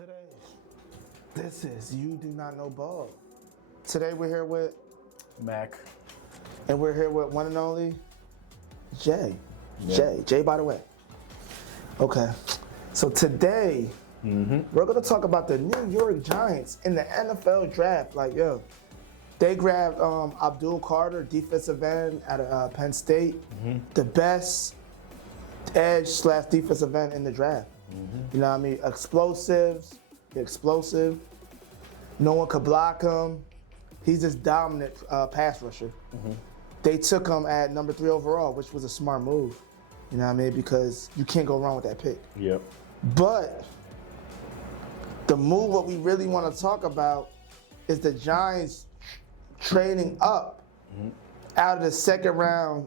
Today, this is You Do Not Know Ball. Today we're here with Mac. and we're here with one and only Jay. Yeah. Jay, by the way. Okay, so today we're gonna talk about the New York Giants in the NFL draft. Like, yo, they grabbed Abdul Carter, defensive end out of Penn State, the best edge / defensive end in the draft. You know what I mean? Explosive. No one could block him. He's this dominant pass rusher. They took him at number 3 overall, which was a smart move. You know what I mean? Because you can't go wrong with that pick. Yep. But the move, what we really want to talk about, is the Giants trading up out of the second round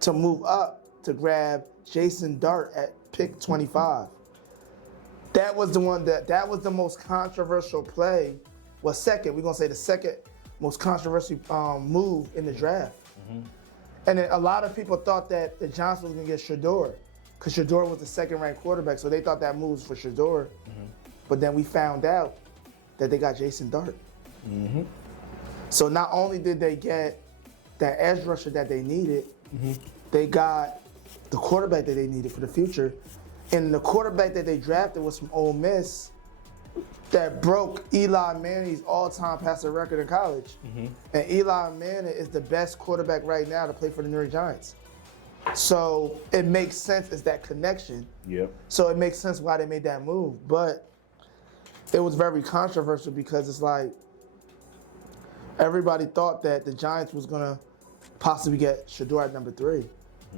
to move up to grab Jason Dart at pick 25. That was the one that was the most controversial play. Well, second, we're gonna say the second most controversial move in the draft. And then a lot of people thought that the Giants was gonna get Shador, because Shador was the second-ranked quarterback, so they thought that move was for Shador. But then we found out that they got Jason Dart. So not only did they get that edge rusher that they needed, they got the quarterback that they needed for the future. And the quarterback that they drafted was from Ole Miss that broke Eli Manning's all-time passer record in college. And Eli Manning is the best quarterback right now to play for the New York Giants. So it makes sense, it's that connection. Yep. So it makes sense why they made that move. But it was very controversial because it's like everybody thought that the Giants was gonna possibly get Shador at number 3.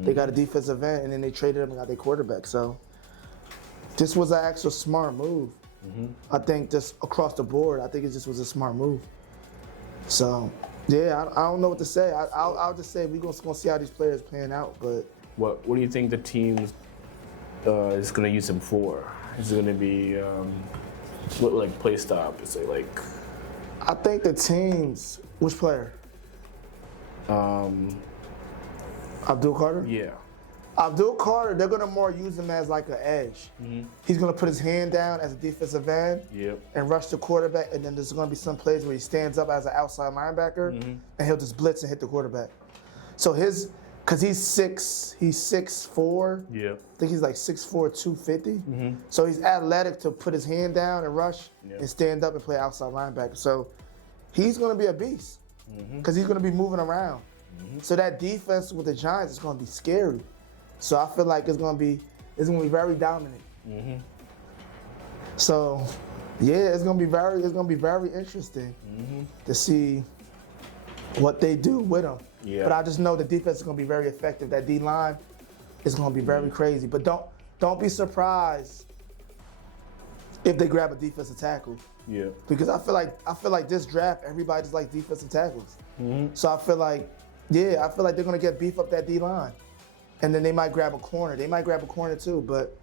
They got a defensive end and then they traded him and got their quarterback. So this was an actual smart move. I think just across the board, I think it just was a smart move. So yeah, I don't know what to say. I'll just say we're gonna see how these players playing out. But What do you think the team is going to use him for? Is it going to be what, like, play stop? Is it like I think the teams, which player? Abdul Carter? yeah. Abdul Carter, they're gonna more use him as like an edge. He's gonna put his hand down as a defensive end Yep. and rush the quarterback, and then there's gonna be some plays where he stands up as an outside linebacker and he'll just blitz and hit the quarterback. So cause he's 6'4". Yeah. I think he's like 6'4", 250. So he's athletic to put his hand down and rush and stand up and play outside linebacker. So he's gonna be a beast because he's gonna be moving around. So that defense with the Giants is gonna be scary. So I feel like it's gonna be very dominant. So yeah, it's gonna be very interesting to see what they do with him. Yeah. But I just know the defense is gonna be very effective. That D line is gonna be very crazy. But don't be surprised if they grab a defensive tackle. Yeah. Because I feel like this draft, everybody just likes defensive tackles. So I feel like they're gonna get beef up that D line. And then they might grab a corner. They might grab a corner too. But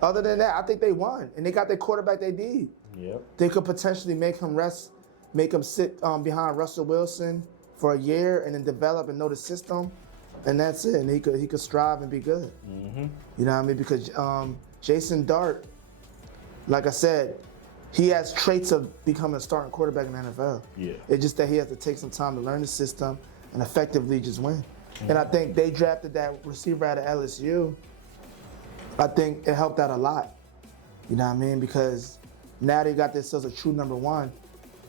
other than that, I think they won. And they got their quarterback they need. Yep. They could potentially make him sit behind Russell Wilson for a year and then develop and know the system. And that's it. And he could strive and be good. You know what I mean? Because Jason Dart, like I said, he has traits of becoming a starting quarterback in the NFL. Yeah. It's just that he has to take some time to learn the system and effectively just win. And I think they drafted that receiver out of LSU. I think it helped out a lot. You know what I mean? Because now they got themselves a true number 1.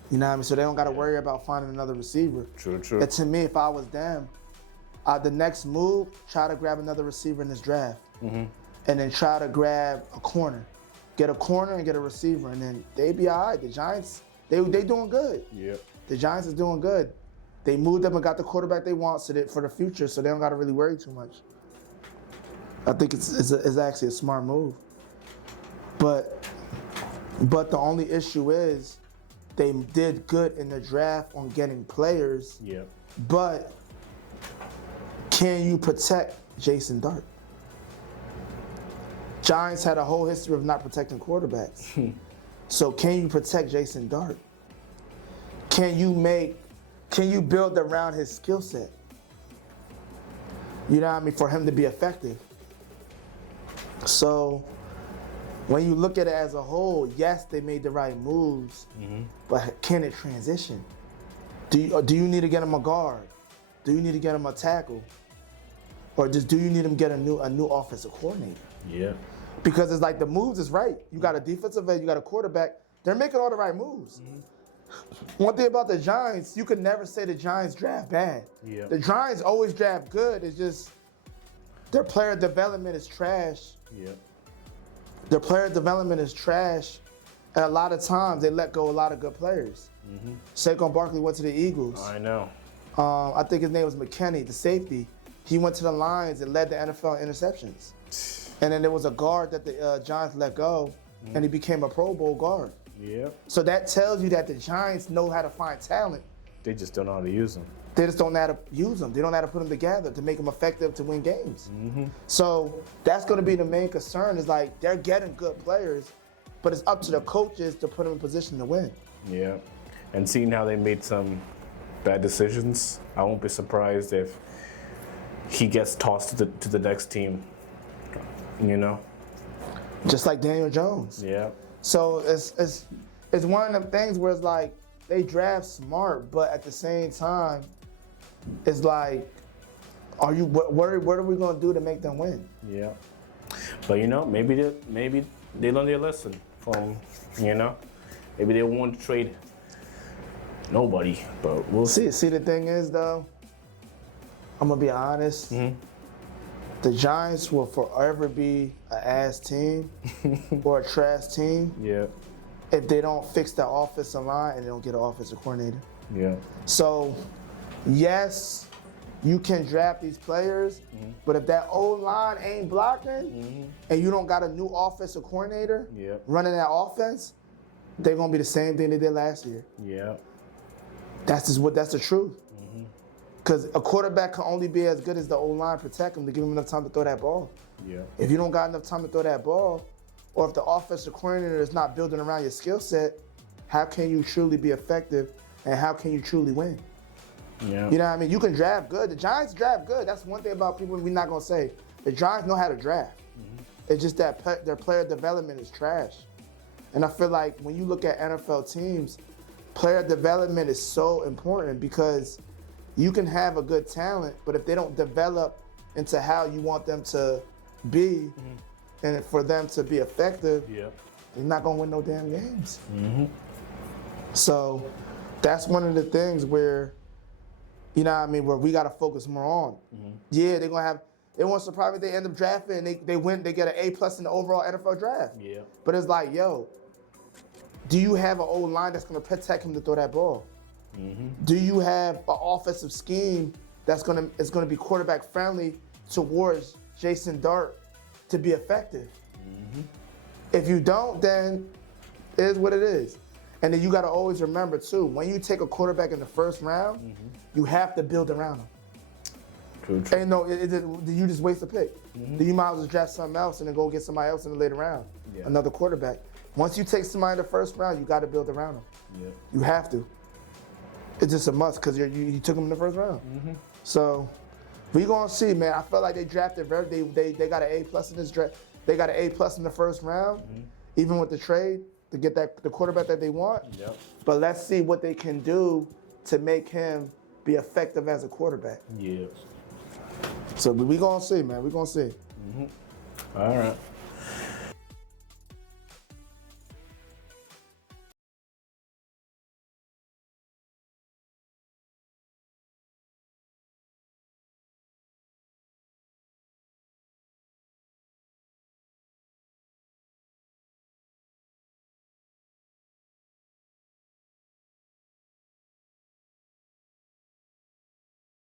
You know what I mean? So they don't got to worry about finding another receiver. True. And to me, if I was them, the next move, try to grab another receiver in this draft. And then try to grab a corner. Get a corner and get a receiver, and then they be all right. The Giants, they doing good. Yep. The Giants is doing good. They moved up and got the quarterback they want for the future, so they don't got to really worry too much. I think it's actually a smart move. But the only issue is they did good in the draft on getting players. Yep. But can you protect Jason Dart? Giants had a whole history of not protecting quarterbacks. So can you protect Jason Dart? Can you build around his skill set? You know what I mean? For him to be effective. So when you look at it as a whole, yes, they made the right moves, but can it transition? Do you need to get him a guard? Do you need to get him a tackle? Or just do you need him to get a new offensive coordinator? Yeah. Because it's like the moves is right. You got a defensive end, you got a quarterback. They're making all the right moves. One thing about the Giants, you could never say the Giants draft bad. Yeah. The Giants always draft good. It's just their player development is trash. Yeah. Their player development is trash. And a lot of times they let go a lot of good players. Saquon Barkley went to the Eagles. I know. I think his name was McKinney, the safety. He went to the Lions and led the NFL in interceptions. And then there was a guard that the Giants let go, and he became a Pro Bowl guard. Yeah. So that tells you that the Giants know how to find talent. They just don't know how to use them. They just don't know how to use them. They don't know how to put them together to make them effective to win games. So that's going to be the main concern is like they're getting good players, but it's up to the coaches to put them in position to win. Yeah. And seeing how they made some bad decisions, I won't be surprised if he gets tossed to the next team. You know? Just like Daniel Jones. Yeah. So it's one of them things where it's like they draft smart, but at the same time, it's like, what are we gonna do to make them win? Yeah. But you know, maybe they learned their lesson from, you know, maybe they won't trade nobody, but we'll see. See, the thing is though, I'm gonna be honest. The Giants will forever be an ass team or a trash team Yeah. if they don't fix the offensive line and they don't get an offensive coordinator. Yeah. So, yes, you can draft these players, but if that old line ain't blocking and you don't got a new offensive coordinator running that offense, they're gonna be the same thing they did last year. Yeah. That's the truth. Because a quarterback can only be as good as the O-line protect him to give him enough time to throw that ball. Yeah. If you don't got enough time to throw that ball, or if the offensive coordinator is not building around your skill set, how can you truly be effective and how can you truly win? Yeah. You know what I mean? You can draft good. The Giants draft good. That's one thing about people we're not going to say. The Giants know how to draft. It's just that their player development is trash. And I feel like when you look at NFL teams, player development is so important because you can have a good talent, but if they don't develop into how you want them to be and for them to be effective, they're not going to win no damn games. So that's one of the things where, you know what I mean, where we got to focus more on. Yeah, they're going to have, it won't surprise me if they end up drafting and they win, they get an A+ in the overall NFL draft. Yeah. But it's like, yo, do you have an old line that's going to protect him to throw that ball? Do you have an offensive scheme that's going to be quarterback friendly towards Jason Dart to be effective? If you don't, then it is what it is. And then you got to always remember too, when you take a quarterback in the first round, you have to build around him. True. And no, you just waste a pick. Then you might as well draft something else and then go get somebody else in the later round, another quarterback. Once you take somebody in the first round, you got to build around them. You have to. It's just a must because you took them in the first round. So we gonna see, man. I felt like they drafted they got an A+ in this draft. They got an A+ in the first round, even with the trade to get the quarterback that they want. But let's see what they can do to make him be effective as a quarterback. Yeah. So we gonna see, man. We gonna see. All right.